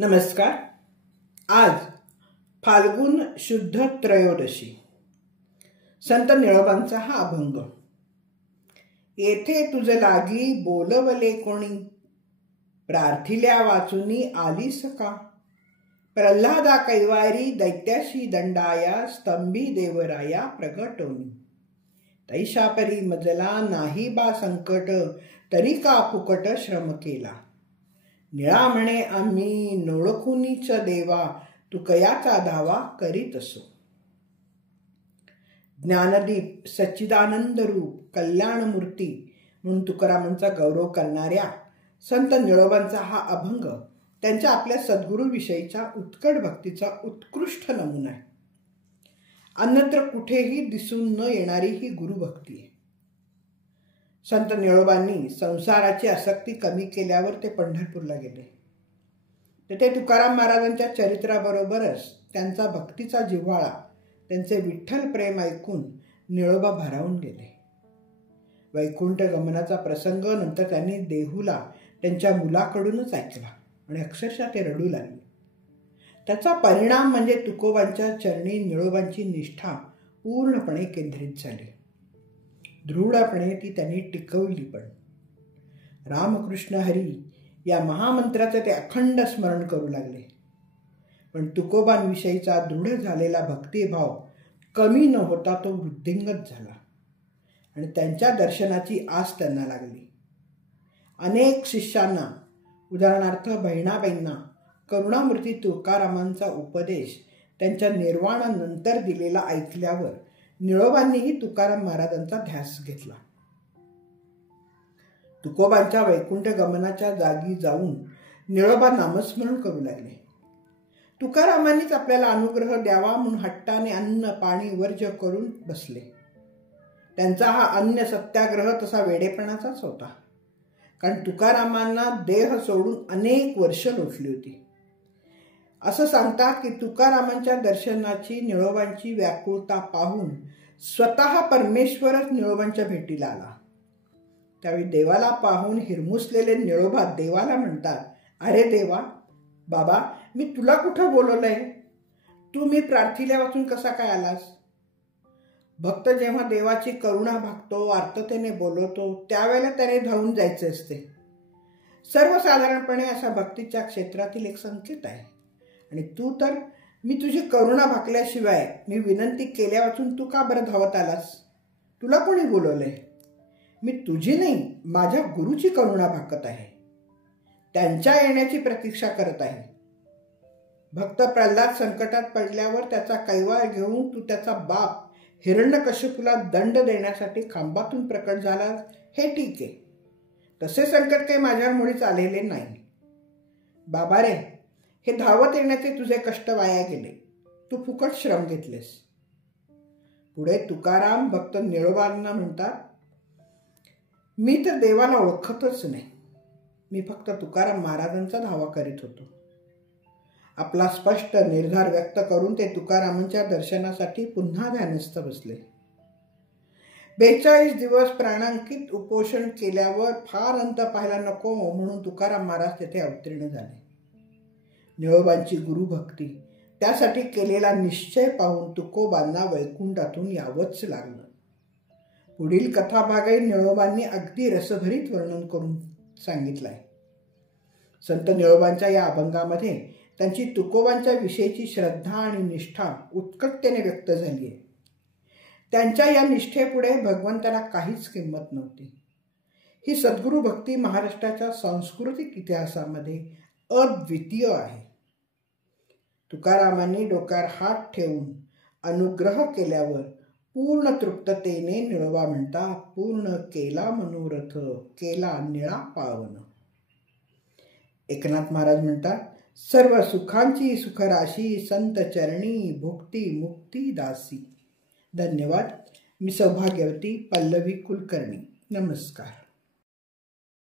नमस्कार. आज फाल्गुन शुद्ध त्रयोदशी. संत निळोबांचा हा अभंग. येथे तुझ लागी बोलवले कोणी, प्रार्थिल्या वाचुनी आलीस का. प्रल्हादा कैवारी दैत्याशी दंडाया, स्तंभी देवराया प्रगटोनी. तैशापरी मजला नाही बा संकट, तरी का फुकट श्रम केला. निळा म्हणे आम्ही नोळखुनीच देवा, तू कयाचा धावा करीत असो. ज्ञानदीप सच्चिदानंद रूप कल्याणमूर्ती म्हणून तुकारामांचा गौरव करणाऱ्या संत निळोबांचा हा अभंग त्यांच्या आपल्या सद्गुरूविषयीच्या उत्कट भक्तीचा उत्कृष्ट नमुना आहे. अन्यत्र कुठेही दिसून न येणारी ही गुरुभक्ती आहे. संत निळोबांनी संसाराची आसक्ती कमी केल्यावर ते पंढरपूरला गेले. तेथे तुकाराम महाराजांच्या चरित्राबरोबरच त्यांचा भक्तीचा जिव्हाळा, त्यांचे विठ्ठल प्रेम ऐकून निळोबा भारावून गेले. वैकुंठ गमनाचा प्रसंग नंतर त्यांनी देहूला त्यांच्या मुलाकडूनच ऐकला आणि अक्षरशः ते रडू लागले. त्याचा परिणाम म्हणजे तुकोबांच्या चरणी निळोबांची निष्ठा पूर्णपणे केंद्रित झाली. दृढपणे ती त्यांनी टिकवली. पण रामकृष्ण हरी या महामंत्राचे ते अखंड स्मरण करू लागले. पण तुकोबांविषयीचा दृढ झालेला भक्तिभाव कमी न होता तो वृद्धिंगत झाला आणि त्यांच्या दर्शनाची आस त्यांना लागली. अनेक शिष्यांना, उदाहरणार्थ बहिणाबाईंना, करुणामूर्ती तुकारामांचा उपदेश त्यांच्या निर्वाणानंतर दिलेला ऐकल्यावर निळोबांनीही तुकाराम महाराजांचा ध्यास घेतला. तुकोबांच्या वैकुंठ गमनाच्या जागी जाऊन निळोबा नामस्मरण करू लागले. तुकारामांनीच आपल्याला अनुग्रह द्यावा म्हणून हट्टाने अन्न पाणी वर्ज्य करून बसले. त्यांचा हा अन्न सत्याग्रह तसा वेडेपणाचाच होता, कारण तुकारामांना देह सोडून अनेक वर्ष लोटली होती. असं सांगतात की तुकारामांच्या दर्शनाची निळोबांची व्याकुळता पाहून स्वतः परमेश्वरच निळोबांच्या भेटीला आला. त्यावेळी देवाला पाहून हिरमुसलेले निळोबा देवाला म्हणतात, अरे देवा, बाबा, मी तुला कुठं बोलवलंय? तू मी प्रार्थिल्या वाचून कसा काय आलास? भक्त जेव्हा देवाची करुणा भागतो, आर्ततेने बोलवतो, त्यावेळेला त्याने धावून जायचे असते. सर्वसाधारणपणे असा भक्तीच्या क्षेत्रातील एक संकेत आहे. आणि तू तर मी तुझी करुणा भाकल्याशिवाय, मी विनंती केल्या वाचून तू का बरं धावत आलास? तुला कोणी बोलवलंय? मी तुझी नाही, माझ्या गुरुची करुणा भाकत आहे. त्यांच्या येण्याची प्रतीक्षा करत आहे. भक्त प्रल्हाद संकटात पडल्यावर त्याचा कैवार घेऊन तू त्याचा बाप हिरण्यकश्यपूला दंड देण्यासाठी खांबातून प्रकट झाला, हे ठीक आहे. तसे संकट काही माझ्यावर मुळीच आलेले नाही. बाबा रे, हे धावत येण्याचे तुझे कष्ट वाया गेले. तू फुकट श्रम घेतलेस. पुढे तुकाराम भक्त निळोबांना म्हणतात, मी तर देवाला ओळखतच नाही. मी फक्त तुकाराम महाराजांचा धावा करीत होतो. आपला स्पष्ट निर्धार व्यक्त करून ते तुकारामांच्या दर्शनासाठी पुन्हा ध्यानस्थ बसले. 42 दिवस प्राणांकित उपोषण केल्यावर फार अंत पाहायला नको म्हणून तुकाराम महाराज तेथे अवतीर्ण झाले. निळोबांची गुरुभक्ती, त्यासाठी केलेला निश्चय पाहून तुकोबांना वैकुंठातून यावंच लागलं. पुढील कथाभागही निळोबांनी अगदी रसभरीत वर्णन करून सांगितलंय. संत निळोबांच्या या अभंगामध्ये त्यांची तुकोबांच्या विषयीची श्रद्धा आणि निष्ठा उत्कटतेने व्यक्त झाली आहे. त्यांच्या या निष्ठेपुढे भगवंताला काहीच किंमत नव्हती. ही सद्गुरू भक्ती महाराष्ट्राच्या सांस्कृतिक इतिहासामध्ये अद्वितीय आहे. तुकारामांनी डोक्यावर हात ठेवून अनुग्रह केल्यावर पूर्ण तृप्ततेने निळोबा म्हणतात, पूर्ण केला मनोरथ, केला निळा पावन. एकनाथ महाराज म्हणतात, सर्व सुखांची सुखराशी, संत चरणी भुक्ती मुक्ती दासी. धन्यवाद. मी सौभाग्यवती पल्लवी कुलकर्णी. नमस्कार.